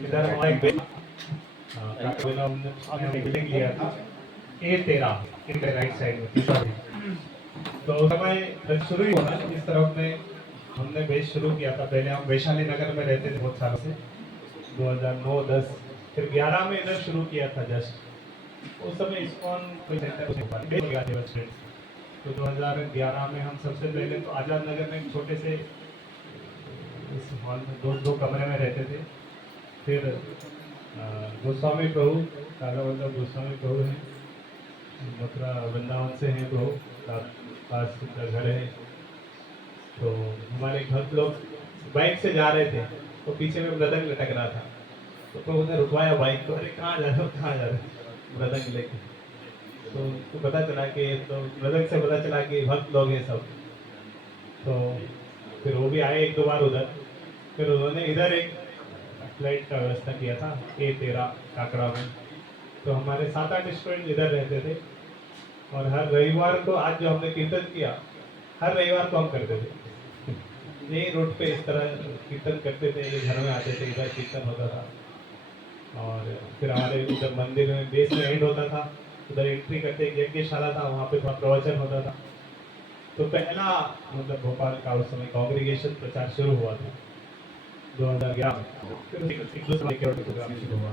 इधर हमारा एक बिल्डिंग लिया था A13 इनके राइट साइड में। तो उस समय शुरू ही हुआ इस तरफ में हमने बेस शुरू किया था। पहले हम वैशाली नगर में रहते थे बहुत सालों से, 2009-10, फिर 11 में इधर शुरू किया था जस्ट। उस समय इस्कॉन कोई सेंटर तो 2011 में हम सबसे पहले तो आज़ाद नगर में एक छोटे से इस हॉल में दो कमरे में रहते थे। फिर गोस्वामी प्रभु काला वल्लभ गोस्वामी प्रभु हैं, मथुरा वृंदावन से हैं प्रभु, पास उनका घर है। तो हमारे घर लोग बाइक से जा रहे थे तो पीछे में मृदंग लटक रहा था, तो प्रभु ने रुकवाया बाइक को, अरे कहाँ जा रहे हो, कहाँ जा रहे हो मृदंग लेके। तो उनको पता चला कि तो मृदंग से पता चला कि भक्त लोग हैं सब। तो फिर वो भी आए एक दो बार उधर। फिर उन्होंने इधर एक फ्लाइट का व्यवस्था किया था A13 काकड़ा में। तो हमारे 7-8 स्टूडेंट इधर रहते थे और हर रविवार को, आज जो हमने कीर्तन किया, हर रविवार को हम करते थे यही रोड पे इस तरह कीर्तन करते थे। ये घर में आते थे, इधर कीर्तन होता था। और फिर हमारे उधर मंदिर में बेस में एंड होता था, उधर एंट्री करते एक यज्ञशाला था, वहाँ पे थोड़ा प्रवचन होता था। तो पहला मतलब भोपाल का उस समय कांग्रीगेशन प्रचार शुरू हुआ था 2011 में। फिर एक दूसरे के प्रोग्राम शुरू हुआ,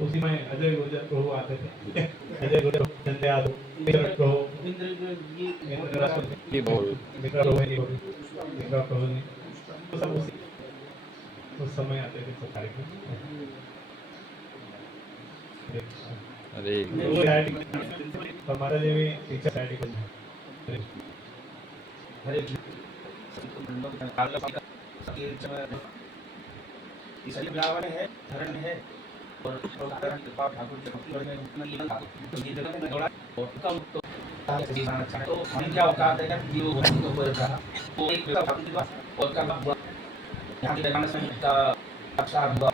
उसी में अजय गुर्जर प्रभु आते थे। अजय गुर्जर, संजय यादव, प्रभु, मित्रा प्रभु जी, तो सब उस समय आते थे सब कार्यक्रम। अरे हमारा जो भी टीचर साइड ब्राह्मण है, धरण है और ठाकुर ये जगह में थोड़ा कम तो क्या औकात है कि वो तो कोई रहा वो एक और का हुआ यहाँ के जमाने में का साक्षात हुआ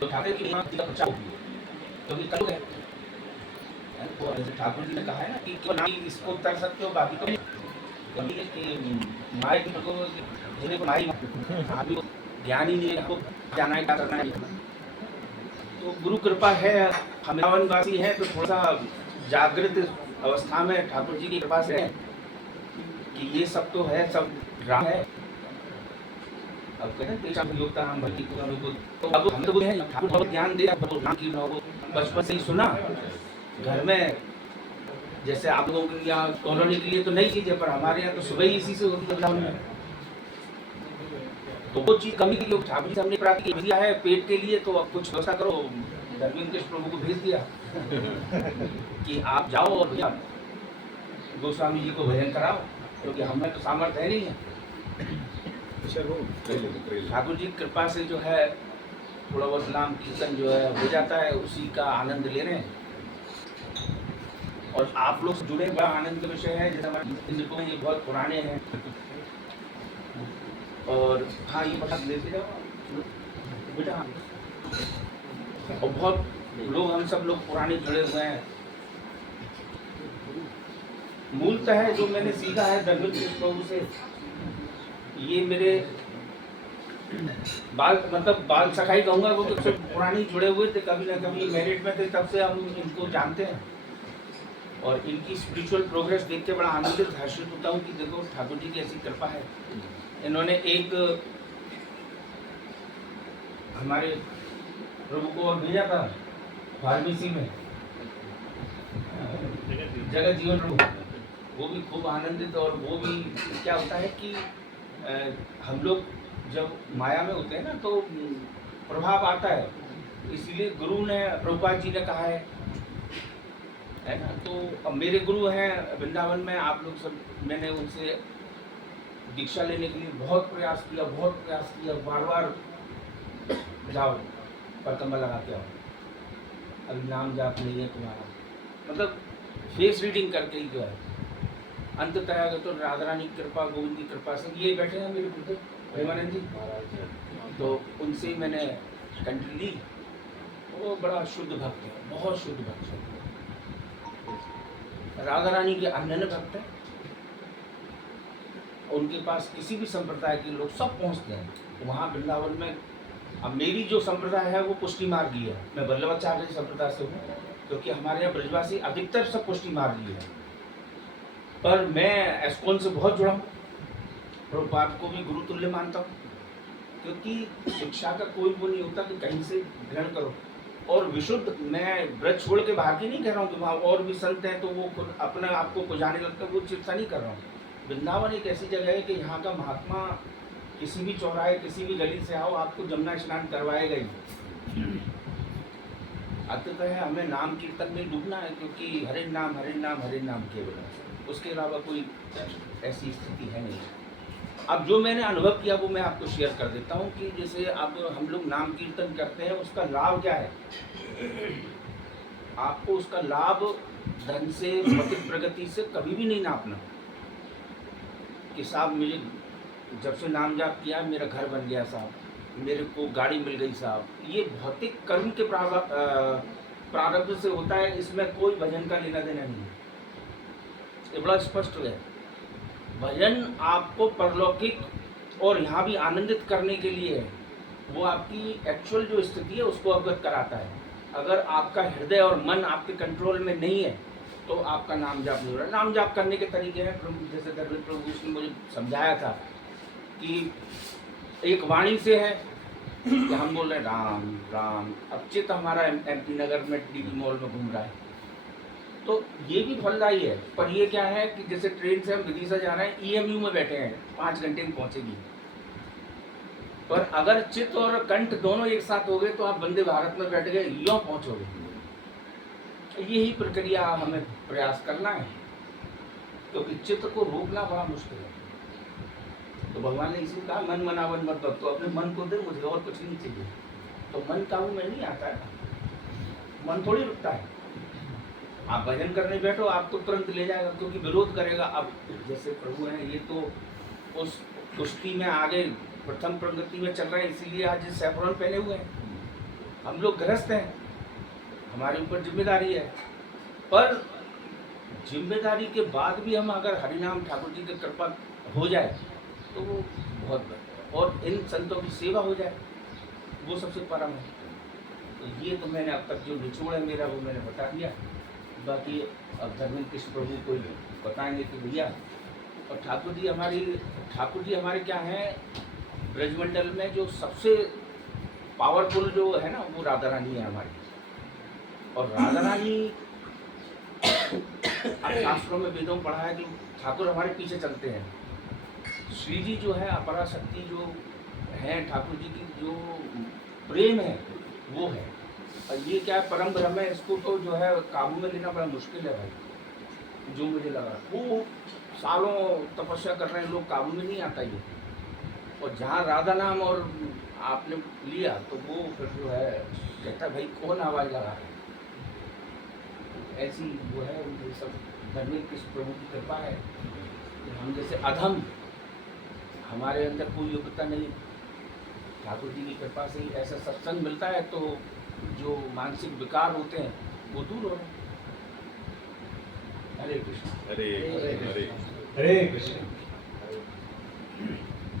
तो ठाकुर की महिमा का प्रचार होगी तो भी कल है। तो ठाकुर जी ने कहा है ना कि क्यों ना इसको कर सकते हो, बाकी तो नहीं कि माई को जिन्हें माई अभी ज्ञान ही नहीं है, आपको जाना है क्या करना है। तो गुरु कृपा है, हम वासी हैं तो थोड़ा सा जागृत अवस्था में ठाकुर जी की कृपा से है कि ये सब तो है, सब राह है। अब कहते हैं योगता हम भक्ति को तो अब हम तो हैं ठाकुर बहुत ज्ञान दे रहा है की बचपन से ही सुना घर में। जैसे आप लोगों के यहाँ कॉलोनी के लिए तो नई चीज है, पर हमारे यहाँ तो सुबह ही इसी से होती है। तो वो चीज कमी की लोग ठाकुर जी हमने प्राप्त किया है पेट के लिए, तो अब कुछ व्यवस्था करो। धर्मेंद्र प्रभु को भेज दिया कि आप जाओ और भैया गोस्वामी जी को भजन कराओ, क्योंकि हमें तो सामर्थ्य है नहीं है। ठाकुर जी कृपा से जो है थोड़ा बहुत नाम कीर्तन जो है हो जाता है, उसी का आनंद ले रहे हैं। और आप लोग जुड़े बड़ा आनंद का विषय है। जैसे हमारे ये बहुत पुराने हैं और हाँ ये बता लेते जाओ बेटा। और बहुत लोग हम सब लोग पुराने जुड़े हुए हैं। मूलतः है जो मैंने सीखा है धर्मेंद्र प्रभु से, ये मेरे बाल मतलब बाल सखाई कहूँगा, वो तो सब पुराने जुड़े हुए थे, कभी ना कभी मैरिड में थे, तब से हम इनको जानते हैं। और इनकी स्पिरिचुअल प्रोग्रेस देख के बड़ा आनंदित हर्षित होता हूँ कि देखो ठाकुर जी की ऐसी कृपा है। इन्होंने एक हमारे प्रभु को और भेजा था फार्मेसी में, जगत जीवन प्रभु, वो भी खूब आनंदित। और वो भी क्या होता है कि हम लोग जब माया में होते हैं ना तो प्रभाव आता है, इसीलिए गुरु ने प्रभुपाद जी ने कहा है ना। तो अब मेरे गुरु हैं वृंदावन में, आप लोग सब, मैंने उनसे दीक्षा लेने के लिए बहुत प्रयास किया, बार बार जाओ परकम्बा लगा के आओ, अभी नाम जाप नहीं है तुम्हारा, मतलब फेस रीडिंग करके ही जो है अंततः तो राधा रानी की कृपा, गोविंद की कृपा से ये बैठे हैं मेरे गुरुदेव प्रेमानंद जी, तो उनसे मैंने कंट्री ली। वो बड़ा शुद्ध भक्त है, बहुत शुद्ध भक्त है, राधा रानी के अनन्य भक्त है। उनके पास किसी भी संप्रदाय के लोग सब पहुंचते हैं। वहाँ वृंदावन में अब मेरी जो संप्रदाय है वो पुष्टि मार्गी है, मैं वल्लभाचार्य संप्रदाय से हूँ, क्योंकि हमारे यहाँ ब्रजवासी अधिकतर सब पुष्टि मार्गी है। पर मैं एस्कॉन से बहुत जुड़ा हूँ, प्रभुपाद को भी गुरु तुल्य मानता हूँ, क्योंकि शिक्षा का कोई वो नहीं होता कि कहीं से ग्रहण करो। और विशुद्ध, मैं ब्रज छोड़ के बाहर की नहीं कह रहा हूँ कि वहाँ और भी संत हैं तो वो खुद अपने आप को पुजाने लगता है, वो चिंता नहीं कर रहा हूँ। वृंदावन एक ऐसी जगह है कि यहाँ का महात्मा किसी भी चौराहे किसी भी गली से आओ आपको जमुना स्नान करवाएगा ही। अंततः हमें नाम कीर्तन में डूबना है, क्योंकि हरे नाम केवल, उसके अलावा कोई ऐसी स्थिति है नहीं। अब जो मैंने अनुभव किया वो मैं आपको शेयर कर देता हूँ कि जैसे अब हम लोग नाम कीर्तन करते हैं, उसका लाभ क्या है। आपको उसका लाभ धन से, भौतिक प्रगति से कभी भी नहीं नापना कि साहब मुझे जब से नाम जाप किया मेरा घर बन गया साहब, मेरे को गाड़ी मिल गई साहब। ये भौतिक कर्म के प्रारब्ध से होता है, इसमें कोई भजन का लेना देना नहीं है। ये बड़ा स्पष्ट है। भजन आपको परलौकिक और यहाँ भी आनंदित करने के लिए है, वो आपकी एक्चुअल जो स्थिति है उसको अवगत कराता है। अगर आपका हृदय और मन आपके कंट्रोल में नहीं है तो आपका नाम जाप नहीं हो रहा। नाम जाप करने के तरीके हैं, प्रभु जैसे धर्मेंद्र प्रभु ने मुझे समझाया था कि एक वाणी से है कि हम बोल रहे हैं राम राम। अब चित्त हमारा एमपी नगर में डीबी मॉल में घूम रहा है, तो ये भी फलदायी है। पर ये क्या है कि जैसे ट्रेन से हम विदिशा जा रहे हैं, ईएमयू में बैठे हैं, 5 घंटे में पहुंचेगी। पर अगर चित्त और कंठ दोनों एक साथ हो गए तो आप वंदे भारत में बैठ गए, यूं पहुंचोगे। यही प्रक्रिया हमें प्रयास करना है, क्योंकि चित्त को रोकना बड़ा मुश्किल है। तो भगवान ने इसी कहा मन मनावन मत भक्त, तो अपने मन को दे, मुझे और कुछ नहीं चाहिए। तो मन काबू में नहीं आता है, मन थोड़ी रुकता है। आप भजन करने बैठो आपको तुरंत ले जाएगा, क्योंकि विरोध करेगा। अब जैसे प्रभु हैं ये तो उस कुश्ती में आगे प्रथम प्रगति में चल रहे हैं, इसीलिए आज सैफरन पहने हुए हैं। हम लोग गृहस्थ हैं, हमारे ऊपर जिम्मेदारी है। पर जिम्मेदारी के बाद भी हम अगर हरिनाम ठाकुर जी की कृपा हो जाए तो वो बहुत बेहतर, और इन संतों की सेवा हो जाए वो सबसे परम है। तो ये तो मैंने अब तक जो निचोड़ है मेरा वो मैंने बता दिया। बाकी अब धर्मेंद्र कृष्ण प्रभु को बताएंगे कि भैया, और ठाकुर जी हमारे क्या हैं, ब्रजमंडल में जो सबसे पावरफुल जो है ना वो राधा रानी है हमारी। और राधा रानी शास्त्रों में वेदों में पढ़ा है कि ठाकुर हमारे पीछे चलते हैं। श्री जी जो है अपरा शक्ति जो है, ठाकुर जी की जो प्रेम है वो है। और ये क्या है, परम ब्रह्म है, इसको तो जो है काबू में लेना बड़ा मुश्किल है भाई। जो मुझे लगा वो सालों तपस्या कर रहे हैं लोग, काबू में नहीं आता ये। और जहाँ राधा नाम और आपने लिया तो वो फिर जो है कहता भाई कौन आवाज़ लगा है। ऐसी वो है उनके सब धर्मेंद्र कृष्ण प्रभु की कृपा है कि हम जैसे अधम, हमारे अंदर कोई योग्यता नहीं, ठाकुर जी की कृपा से ही ऐसा सत्संग मिलता है तो जो मानसिक विकार होते हैं वो दूर हो रहे हैं। हरे कृष्ण हरे हरे हरे कृष्ण।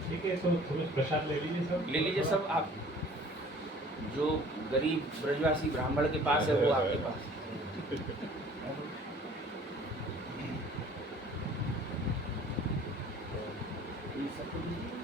ठीक है, तो थोड़ा प्रसाद ले लीजिए सब। ले लीजिए सब। आप जो गरीब ब्रजवासी ब्राह्मण के पास है वो आपके पास। ये सब तो दीजिए।